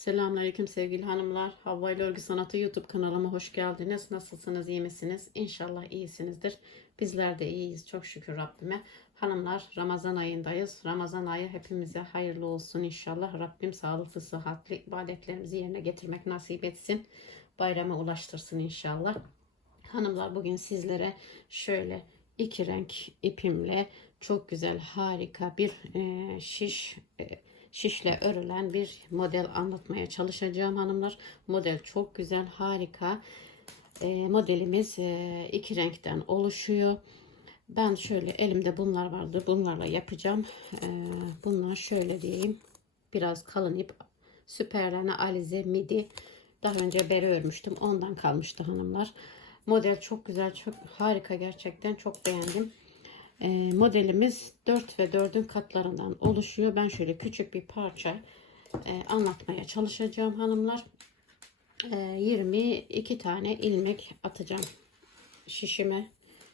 Selamünaleyküm sevgili hanımlar. Havva ile Örgü Sanatı YouTube kanalıma hoş geldiniz. Nasılsınız, iyi misiniz? İnşallah iyisinizdir. Bizler de iyiyiz çok şükür Rabbime. Hanımlar Ramazan ayındayız. Ramazan ayı hepimize hayırlı olsun inşallah. Rabbim sağlıklı, sıhhatli ibadetlerimizi yerine getirmek nasip etsin. Bayrama ulaştırsın inşallah. Hanımlar bugün sizlere şöyle iki renk ipimle çok güzel harika bir e, şiş e, şişle örülen bir model anlatmaya çalışacağım hanımlar. Model çok güzel harika. E, modelimiz e, iki renkten oluşuyor. Ben şöyle elimde bunlar vardı. Bunlarla yapacağım. E, bunlar şöyle diyeyim. Biraz kalın ip. Süperlene alize midi. Daha önce beri örmüştüm. Ondan kalmıştı hanımlar. Model çok güzel, çok harika gerçekten. Çok beğendim. E, modelimiz 4 ve 4'ün katlarından oluşuyor. Ben şöyle küçük bir parça e, anlatmaya çalışacağım hanımlar. E, 22 tane ilmek atacağım şişime.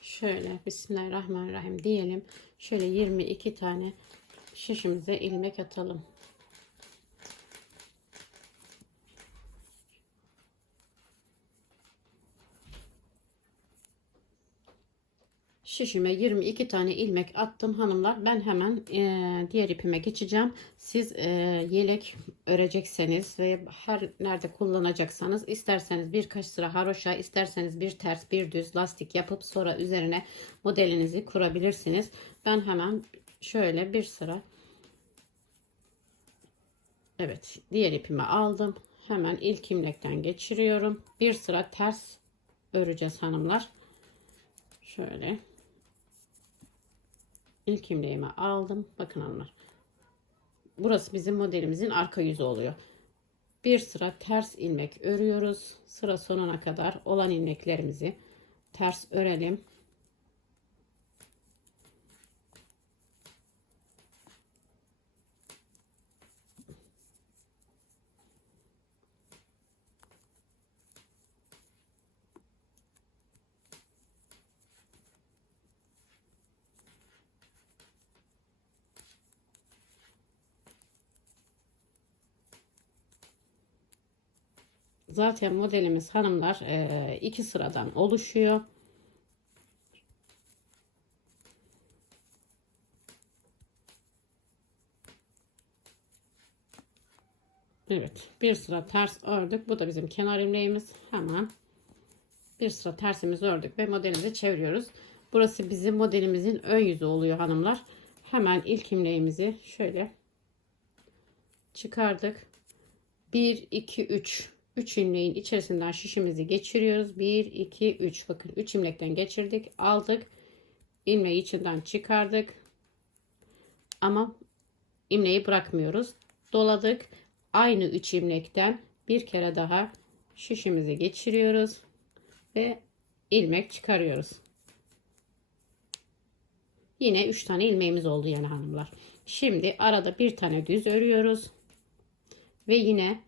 Şöyle Bismillahirrahmanirrahim diyelim. Şöyle 22 tane şişimize ilmek atalım. Şişime 22 tane ilmek attım hanımlar. Ben hemen e, diğer ipime geçeceğim. Siz e, yelek örecekseniz ve her nerede kullanacaksanız isterseniz birkaç sıra haroşa isterseniz bir ters bir düz lastik yapıp sonra üzerine modelinizi kurabilirsiniz. Ben hemen şöyle bir sıra Evet diğer ipimi aldım. Hemen ilk ilmekten geçiriyorum. Bir sıra ters öreceğiz hanımlar. Şöyle ilk ilmeğimi aldım. Bakın hanımlar. Burası bizim modelimizin arka yüzü oluyor. Bir sıra ters ilmek örüyoruz. Sıra sonuna kadar olan ilmeklerimizi ters örelim. Zaten modelimiz hanımlar e, iki sıradan oluşuyor. Evet bir sıra ters ördük. Bu da bizim kenar ilmeğimiz. Hemen bir sıra tersimizi ördük ve modelimizi çeviriyoruz. Burası bizim modelimizin ön yüzü oluyor hanımlar. Hemen ilk ilmeğimizi şöyle çıkardık. 1 2 3 3 ilmeğin içerisinden şişimizi geçiriyoruz. 1 2 3 bakın 3 ilmekten geçirdik. Aldık. ilmeği içinden çıkardık. Ama ilmeği bırakmıyoruz. Doladık. Aynı 3 ilmekten bir kere daha şişimizi geçiriyoruz ve ilmek çıkarıyoruz. Yine 3 tane ilmeğimiz oldu yani hanımlar. Şimdi arada bir tane düz örüyoruz. Ve yine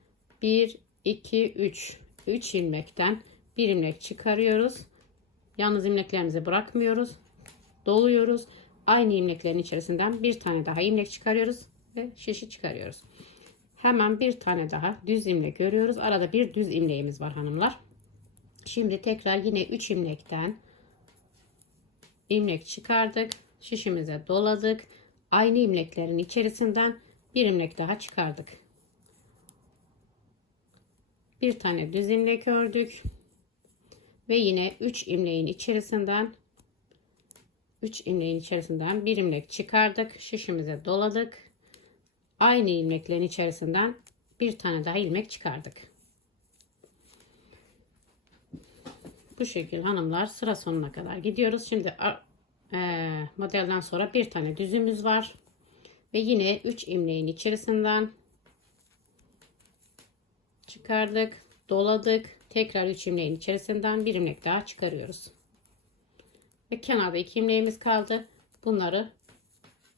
1 2 3 3 ilmekten bir ilmek çıkarıyoruz. Yalnız ilmeklerimizi bırakmıyoruz. Doluyoruz. Aynı ilmeklerin içerisinden bir tane daha ilmek çıkarıyoruz ve şişi çıkarıyoruz. Hemen bir tane daha düz ilmek görüyoruz. Arada bir düz ilmeğimiz var hanımlar. Şimdi tekrar yine 3 ilmekten ilmek çıkardık. Şişimize doladık. Aynı ilmeklerin içerisinden bir ilmek daha çıkardık. Bir tane düz ilmek ördük. Ve yine 3 ilmeğin içerisinden 3 ilmeğin içerisinden bir ilmek çıkardık. Şişimize doladık. Aynı ilmeklerin içerisinden bir tane daha ilmek çıkardık. Bu şekilde hanımlar sıra sonuna kadar gidiyoruz. Şimdi e, modelden sonra bir tane düzümüz var. Ve yine 3 ilmeğin içerisinden çıkardık. Doladık. Tekrar 3 ilmeğin içerisinden bir ilmek daha çıkarıyoruz. Ve kenarda 2 ilmeğimiz kaldı. Bunları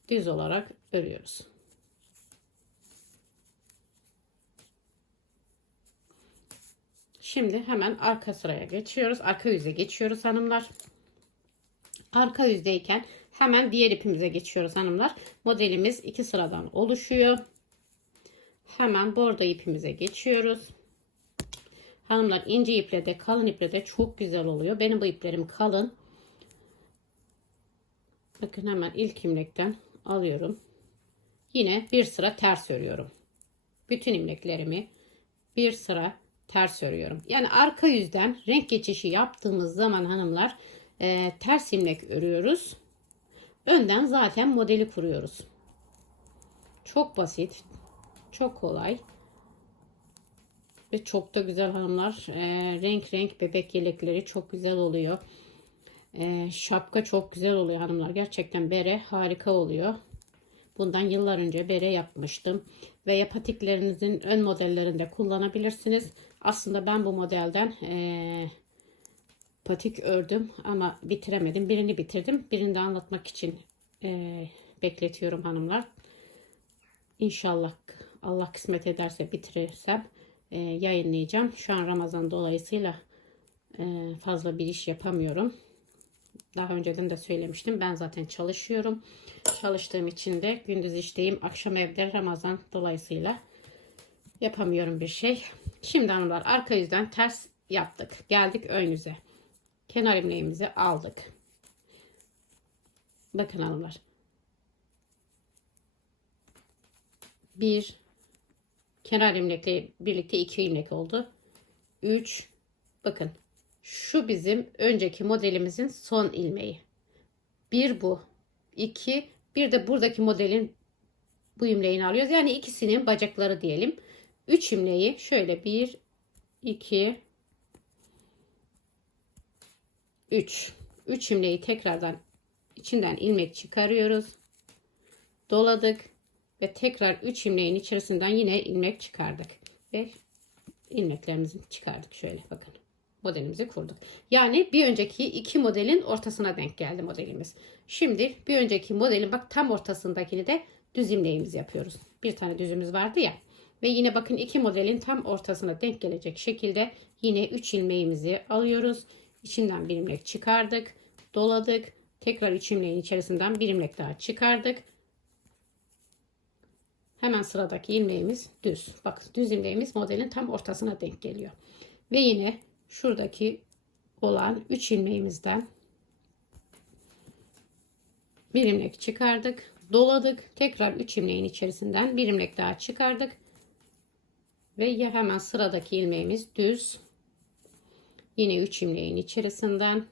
düz olarak örüyoruz. Şimdi hemen arka sıraya geçiyoruz. Arka yüze geçiyoruz hanımlar. Arka yüzdeyken hemen diğer ipimize geçiyoruz hanımlar. Modelimiz iki sıradan oluşuyor. Hemen bordo ipimize geçiyoruz. Hanımlar ince iple de kalın iple de çok güzel oluyor. Benim bu iplerim kalın. Bakın hemen ilk ilmekten alıyorum. Yine bir sıra ters örüyorum. Bütün ilmeklerimi bir sıra ters örüyorum. Yani arka yüzden renk geçişi yaptığımız zaman hanımlar e, ters ilmek örüyoruz. Önden zaten modeli kuruyoruz. Çok basit. Çok kolay. Ve çok da güzel hanımlar. E, renk renk bebek yelekleri çok güzel oluyor. E, şapka çok güzel oluyor hanımlar. Gerçekten bere harika oluyor. Bundan yıllar önce bere yapmıştım. Veya patiklerinizin ön modellerinde kullanabilirsiniz. Aslında ben bu modelden e, patik ördüm ama bitiremedim. Birini bitirdim. Birini de anlatmak için e, bekletiyorum hanımlar. İnşallah Allah kısmet ederse bitirirsem e, yayınlayacağım. Şu an Ramazan dolayısıyla e, fazla bir iş yapamıyorum. Daha önceden de söylemiştim. Ben zaten çalışıyorum. Çalıştığım için de gündüz işteyim. Akşam evde Ramazan dolayısıyla yapamıyorum bir şey. Şimdi hanımlar arka yüzden ters yaptık. Geldik ön yüze. Kenar ilmeğimizi aldık. Bakın hanımlar. Bir kenar ilmekle birlikte iki ilmek oldu. Üç bakın şu bizim önceki modelimizin son ilmeği. Bir bu. iki bir de buradaki modelin bu imleğini alıyoruz. Yani ikisinin bacakları diyelim. Üç imleği şöyle bir, iki, üç. Üç imleği tekrardan içinden ilmek çıkarıyoruz. Doladık ve tekrar üç imleğin içerisinden yine ilmek çıkardık. Ve ilmeklerimizi çıkardık şöyle bakın modelimizi kurduk. Yani bir önceki iki modelin ortasına denk geldi modelimiz. Şimdi bir önceki modelin bak tam ortasındakini de düz ilmeğimiz yapıyoruz. Bir tane düzümüz vardı ya. Ve yine bakın iki modelin tam ortasına denk gelecek şekilde yine 3 ilmeğimizi alıyoruz. İçinden bir ilmek çıkardık. Doladık. Tekrar 3 ilmeğin içerisinden bir ilmek daha çıkardık. Hemen sıradaki ilmeğimiz düz. Bak düz ilmeğimiz modelin tam ortasına denk geliyor. Ve yine şuradaki olan 3 ilmeğimizden bir ilmek çıkardık. Doladık. Tekrar 3 ilmeğin içerisinden bir ilmek daha çıkardık. Ve ya hemen sıradaki ilmeğimiz düz. Yine 3 ilmeğin içerisinden.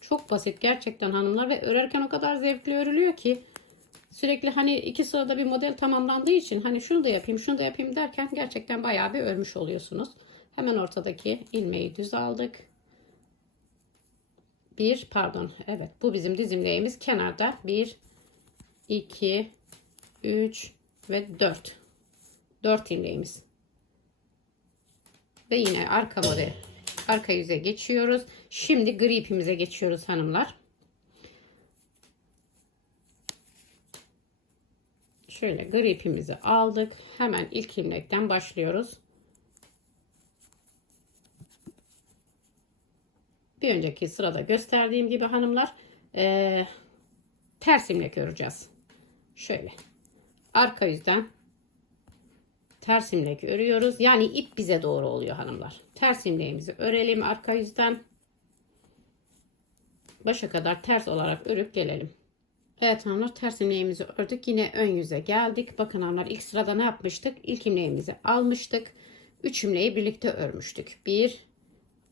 Çok basit gerçekten hanımlar ve örerken o kadar zevkli örülüyor ki sürekli hani iki sırada bir model tamamlandığı için hani şunu da yapayım şunu da yapayım derken gerçekten bayağı bir örmüş oluyorsunuz. Hemen ortadaki ilmeği düz aldık. Bir pardon evet bu bizim dizimleğimiz. Kenarda bir 2 3 ve 4 4 ilmeğimiz. Ve yine arka model arka yüze geçiyoruz. Şimdi gri ipimize geçiyoruz hanımlar şöyle gri ipimizi aldık hemen ilk ilmekten başlıyoruz bir önceki sırada gösterdiğim gibi hanımlar e, ters ilmek öreceğiz. Şöyle arka yüzden ters ilmek örüyoruz. Yani ip bize doğru oluyor hanımlar. Ters ilmeğimizi örelim arka yüzden. Başa kadar ters olarak örüp gelelim. Evet hanımlar ters ilmeğimizi ördük. Yine ön yüze geldik. Bakın hanımlar ilk sırada ne yapmıştık? İlk ilmeğimizi almıştık. 3 ilmeği birlikte örmüştük. 1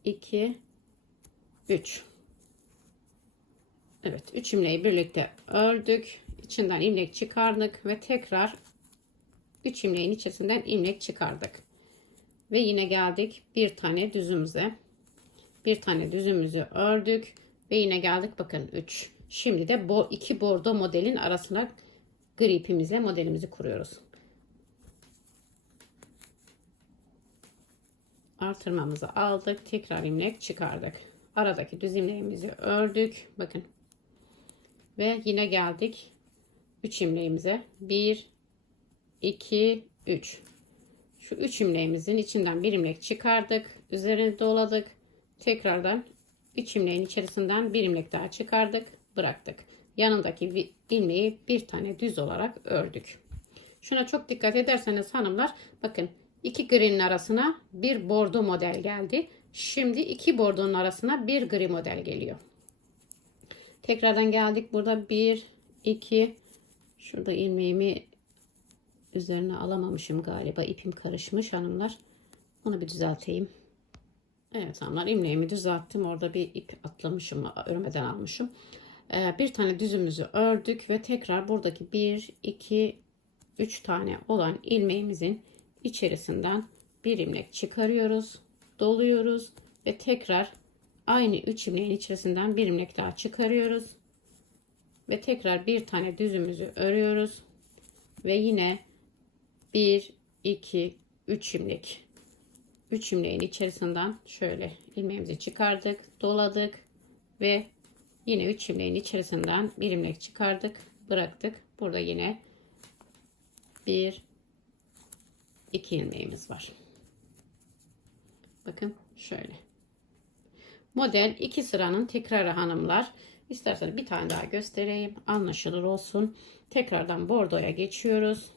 2 3 Evet 3 ilmeği birlikte ördük içinden ilmek çıkardık ve tekrar 3 ilmeğin içerisinden ilmek çıkardık ve yine geldik bir tane düzümüze bir tane düzümüzü ördük ve yine geldik bakın 3 şimdi de bu iki bordo modelin arasına gri ipimize modelimizi kuruyoruz artırmamızı aldık tekrar ilmek çıkardık aradaki düz ilmeğimizi ördük. Bakın. Ve yine geldik 3 ilmeğimize. 1 2 3. Şu 3 ilmeğimizin içinden bir ilmek çıkardık. Üzerine doladık. Tekrardan 3 ilmeğin içerisinden bir ilmek daha çıkardık. Bıraktık. Yanındaki ilmeği bir tane düz olarak ördük. Şuna çok dikkat ederseniz hanımlar bakın iki grinin arasına bir bordo model geldi. Şimdi iki bordonun arasına bir gri model geliyor. Tekrardan geldik. Burada bir, iki, şurada ilmeğimi üzerine alamamışım galiba. ipim karışmış hanımlar. Onu bir düzelteyim. Evet hanımlar ilmeğimi düzelttim. Orada bir ip atlamışım. Örmeden almışım. Ee, bir tane düzümüzü ördük ve tekrar buradaki bir, iki, üç tane olan ilmeğimizin içerisinden bir ilmek çıkarıyoruz. Doluyoruz ve tekrar aynı 3 ilmeğin içerisinden bir ilmek daha çıkarıyoruz. Ve tekrar bir tane düzümüzü örüyoruz. Ve yine 1, 2, 3 ilmek. 3 ilmeğin içerisinden şöyle ilmeğimizi çıkardık, doladık ve yine 3 ilmeğin içerisinden bir ilmek çıkardık, bıraktık. Burada yine 1 2 ilmeğimiz var. Bakın şöyle. Model iki sıranın tekrarı hanımlar. İsterseniz bir tane daha göstereyim. Anlaşılır olsun. Tekrardan bordoya geçiyoruz.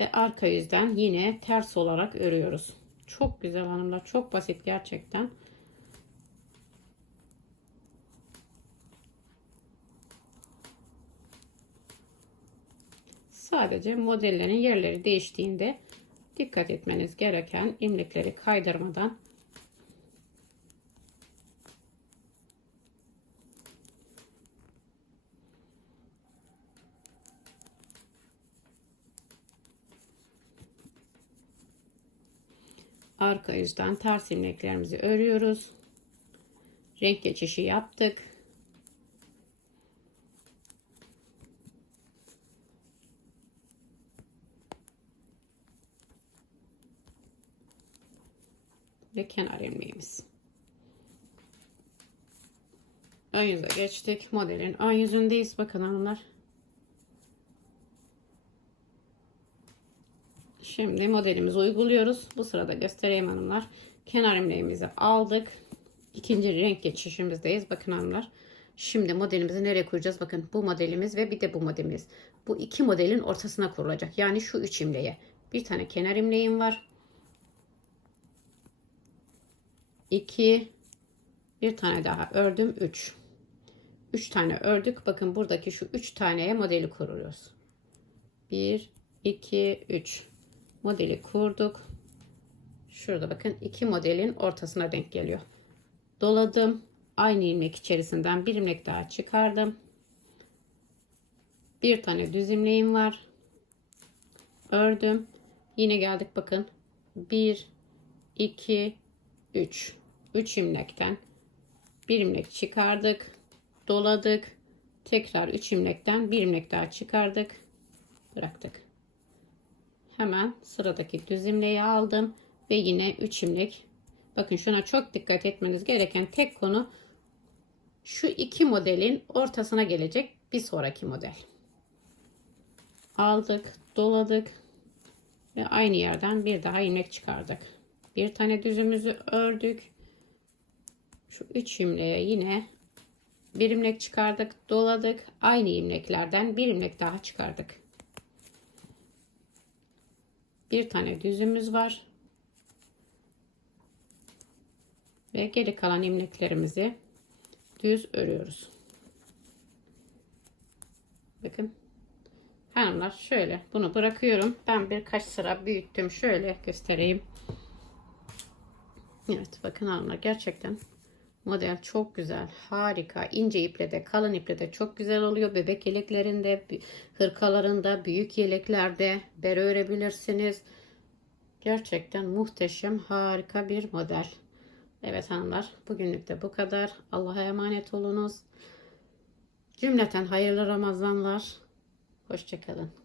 Ve arka yüzden yine ters olarak örüyoruz. Çok güzel hanımlar. Çok basit gerçekten. Sadece modellerin yerleri değiştiğinde dikkat etmeniz gereken ilmekleri kaydırmadan arka yüzden ters ilmeklerimizi örüyoruz. Renk geçişi yaptık. Ve kenar ilmeğimiz. Ön yüze geçtik. Modelin ön yüzündeyiz. Bakın hanımlar. Şimdi modelimizi uyguluyoruz. Bu sırada göstereyim hanımlar. Kenar ilmeğimizi aldık. İkinci renk geçişimizdeyiz. Bakın hanımlar. Şimdi modelimizi nereye kuracağız? Bakın bu modelimiz ve bir de bu modelimiz. Bu iki modelin ortasına kurulacak. Yani şu üç imleğe. Bir tane kenar imleğim var. 2 bir tane daha ördüm 3 3 tane ördük. Bakın buradaki şu 3 taneye modeli kuruyoruz 1 2 3 modeli kurduk. Şurada bakın iki modelin ortasına denk geliyor. Doladım. Aynı ilmek içerisinden bir ilmek daha çıkardım. Bir tane düz ilmeğim var. Ördüm. Yine geldik bakın. 1 2 3 3 imlekten bir imlek çıkardık doladık. Tekrar 3 imlekten bir imlek daha çıkardık bıraktık. Hemen sıradaki düz imleği aldım ve yine 3 imlek. Bakın şuna çok dikkat etmeniz gereken tek konu şu iki modelin ortasına gelecek bir sonraki model. Aldık doladık ve aynı yerden bir daha ilmek çıkardık. Bir tane düzümüzü ördük şu üç imleğe yine bir imlek çıkardık doladık. Aynı imleklerden bir imlek daha çıkardık. Bir tane düzümüz var. Ve geri kalan imleklerimizi düz örüyoruz. Bakın. Hanımlar şöyle bunu bırakıyorum. Ben birkaç sıra büyüttüm. Şöyle göstereyim. Evet bakın hanımlar gerçekten model çok güzel. Harika. ince iple de kalın iple de çok güzel oluyor. Bebek yeleklerinde, hırkalarında, büyük yeleklerde bere örebilirsiniz. Gerçekten muhteşem, harika bir model. Evet hanımlar bugünlük de bu kadar. Allah'a emanet olunuz. Cümleten hayırlı Ramazanlar. Hoşçakalın.